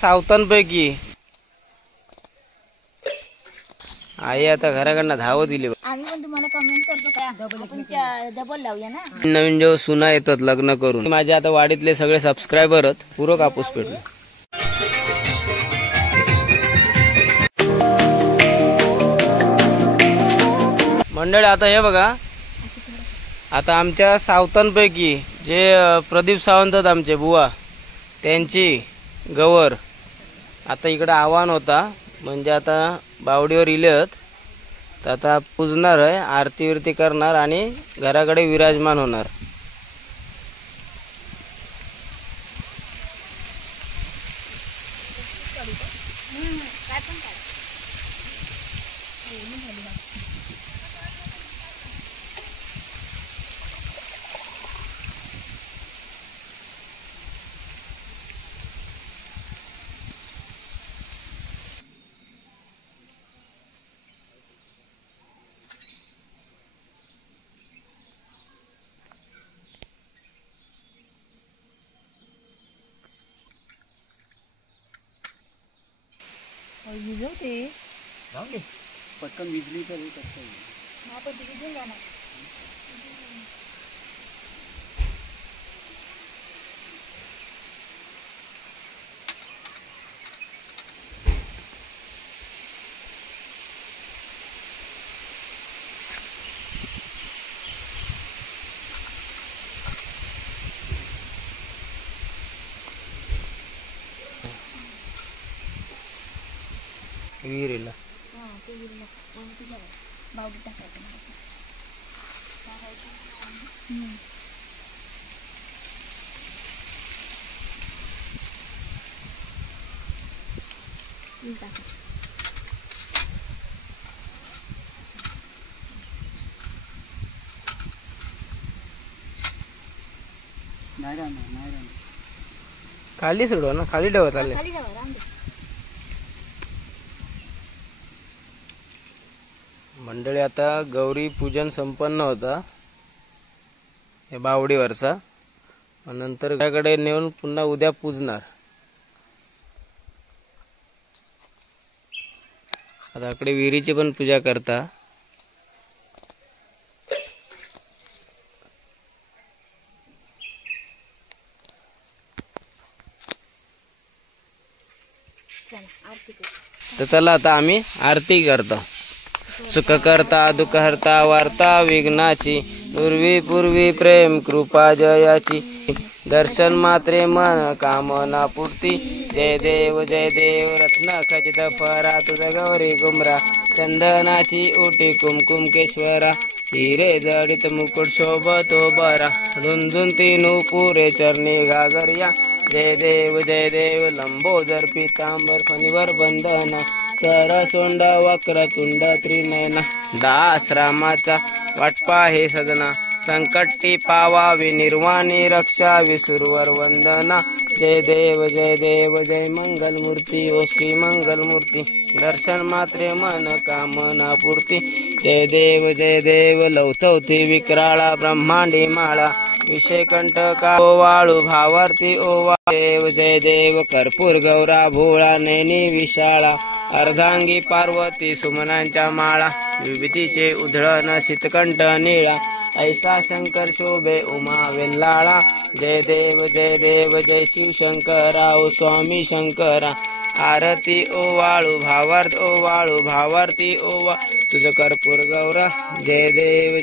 सावतांपैकी आई आता घराकडनं धाव दिली। आम्ही पण तुम्हाला कमेंट करतो काय आपण डबल लावूया ना। नवीन जो सुना येतात लग्न करून माझ्या आता वाडीतले सगळे सबस्क्रायबर पुरो कापूस पेटले। मंडळी आता हे बघा, आता आमच्या सावतांपैकी जे प्रदीप सावंत आहेत आमचे बुवा, त्यांची गवर आता इकडे आव्हान होता, म्हणजे आता बावडीवर इलेत तर आता पूजणार आहे, आरती विरती करणार आणि घराकडे विराजमान होणार। पटकन विजली तर विहिरीला खाली सोडवा ना, खाली ठेवत आले। मंडळी आता गौरी पूजन संपन्न होता हे बावडीवरचा, नंतर घराकडे नेऊन पुन्हा उद्या पूजणार। आता इकडे विहिरीची पण पूजा करता। तर चला आता आम्ही आरती करतो। सुख करता दुःख हरता वार्ता विघ्नाची, पूर्वी पूर्वी प्रेम कृपा जयाची, दर्शन मात्रे मन कामना पूर्ती। जय देव रत्न खचित फरा, तुझ गौरी गुमरा चंदनाची ओटी कुमकुम केश्वरा, हिरे जडित मुकुट शोभतो बरा, झुंझुंती नूपुरे चरणी घागरिया। जय देव लंबोदर पीतांबर फणीवर बंधना, सरसोंड वक्रतुंड त्रिनयना, दास रामाचा वाटपा हे सदना, संकटी पावावी निर्वाणी रक्षावी सुरवर वंदना। जय देव जय मंगल मूर्ती ओ श्री मंगल मूर्ती, दर्शन मात्रे मन कामना पूर्ती। जय देव लवथवती विक्राळा ब्रह्मांडी माळा, विषय कंटका ओवाळू भावार्थी ओवा। जय देव कर्पूर गौरा भोळा नैनी विशाळा, अर्धांगी पार्वती सुमनांच्या माळा, विभूतीचे उधळण शीतकंठ निळा, ऐसा शंकर शोभे उमा वेल्लाळा। जय देव जय शिवशंकरा ओ स्वामी शंकरा, आरती ओवाळू भावार्थी ओवा, तुझ कर्पूर गौरा। जय देव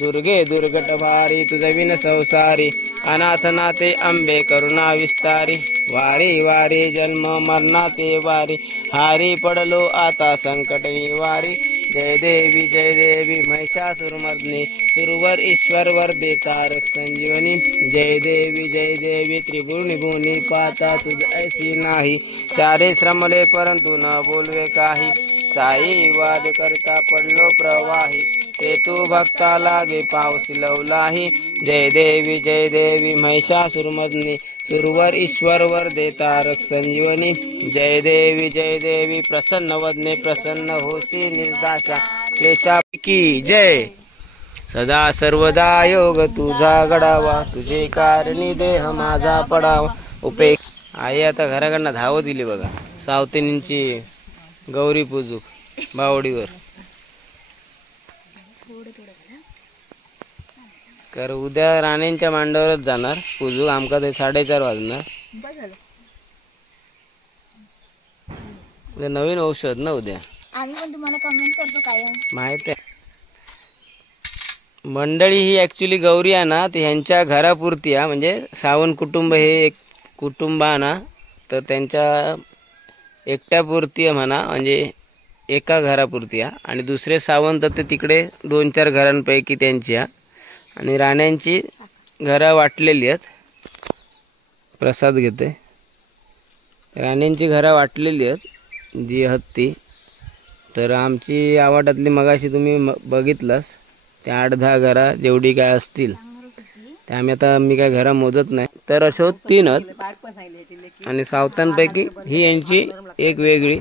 दुर्गे दुर्गट भारी, तुझ विन संसारी, अनाथ नाते अंबे करुणा विस्तारी। वारी जन्म मरणाते वारी, हारी पडलो आता संकट निवारी। जय देवी महिषासुरमर्दिनी, सुरवर ईश्वर वरदे तारक संजीवनी। जय देवी त्रिभुवनी भुवनी पाता, तुझ ऐसी नाही, चारे श्रमले परंतु न बोलवे काही। साई वाद करता पडलो प्रवाही, ते तू भक्ता लागे पावसी लवलाही। जय देवी महिषासुरमर्दिनी, सुरवर ईश्वर वरदे तारक संजीवनी। जय देवी प्रसन्न वदने प्रसन्न होशी निर्दाशा, क्लेशा की जय। सदा सर्वदा योग तुझा घडावा, तुझे कारणी देह माझा पडावा। आई आता घराकडनं धावत दिली बघा सावतेनींची गौरी पूजूक बावडीवर. तर उद्या राणेंच्या मांडावरच जाणार पूजूक. आमका ते 4:30 वाजणार. उद्या नवीन औषध ना उद्या. आम्ही पण तुम्हाला कमेंट करतो कायम. माहित आहे. मंडळी ही ऍक्च्युली गौरी आहे ना ती ह्यांच्या घरापुरती आहे. म्हणजे सावंत कुटुंब हे एक कुटुंब आहे ना तर त्यांच्या एकट्यापुरती आहे म्हणा. म्हणजे एका घरापुरती आहे. आणि दुसरे सावंत ते तिकडे 2-4 घरांपैकी त्यांची आहे. आणि राण्यांची घरं वाटलेली आहेत. प्रसाद घेते. राण्यांची घरं वाटलेली आहेत जी हत्ती. तर आमची आवाटातली मगाशी तुम्ही बघितलंच त्या 8-10 घरा जेवढी काय असतील ते आम्ही आता मी काय घरा मोजत नाही. तर अशो 3 आहेत. आणि सावतांपैकी ही यांची एक वेगळी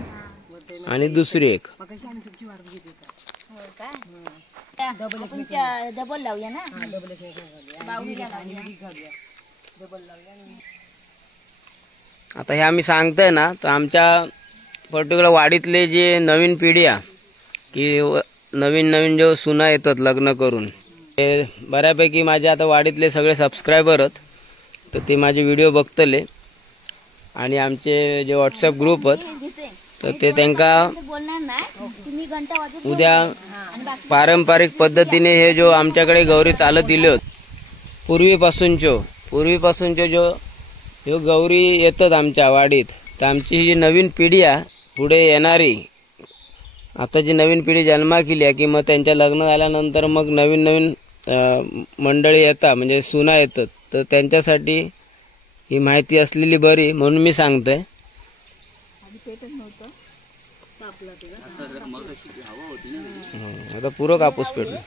आणि दुसरी एक. डबल लावूया ना. आता हे आम्ही सांगतोय ना तर आमच्या पर्टिक्युलर वाडीतले जे नवीन पिढी आहे की नवीन जो सुना येतात लग्न करून ते बऱ्यापैकी माझ्या आता वाडीतले सगळे सबस्क्रायबर आहेत. तर ते माझे व्हिडिओ बघतले. आणि आमचे जे व्हॉट्सअप ग्रुप आहेत तर ते त्यांका उद्या पारंपरिक पद्धतीने हे जो आमच्याकडे गौरी चालत दिले होत पूर्वीपासूनचो जो गौरी येतात आमच्या वाडीत. तर आमची ही नवीन पिढी आहे पुढे येणारी आता जी नवीन पिढी जन्मा केली आहे की मग त्यांच्या लग्न झाल्यानंतर मग नवीन मंडळी येतात म्हणजे सुना येतात. तर त्यांच्यासाठी ही माहिती असलेली बरी म्हणून मी सांगतोय. आता पुरं कापूस पेटलो.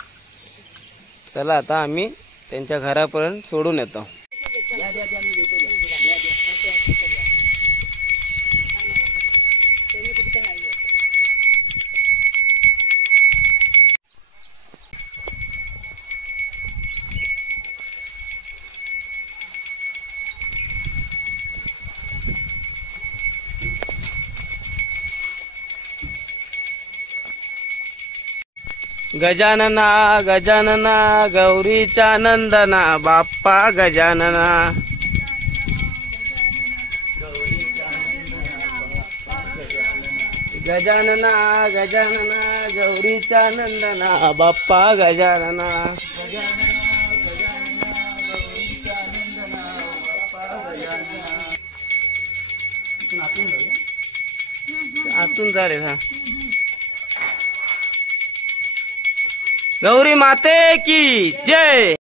चला आता आम्ही त्यांच्या घरापर्यंत सोडून येतो. गजानना गजानना गौरीचा नंदना बाप्पा गजानना. गजानना गजानना गौरीचा नंदना बाप्पा गजानना. आतून जा रे. हा गौरी माते की जय.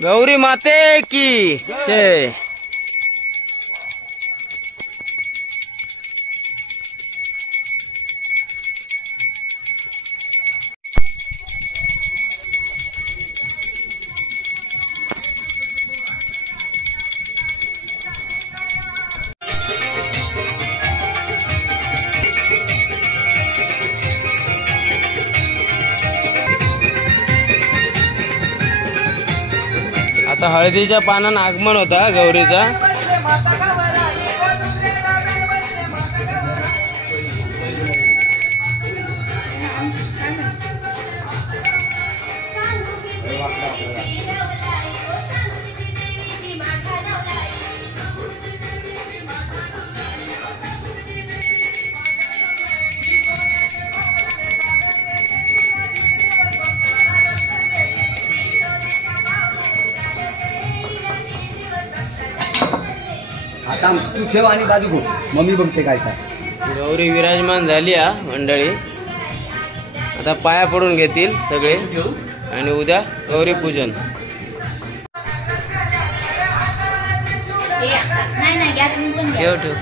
गौरी माते की जय. आता हळदीच्या पानानं आगमन होता गौरीचा. आता तू ठेव आणि बाजू गो मम्मी बघते काय काय. गौरी विराजमान झाली हा मंडळी. आता पाया पडून घेतील सगळे आणि उद्या गौरी पूजन. नाही गॅस निघून ठेव ठेव.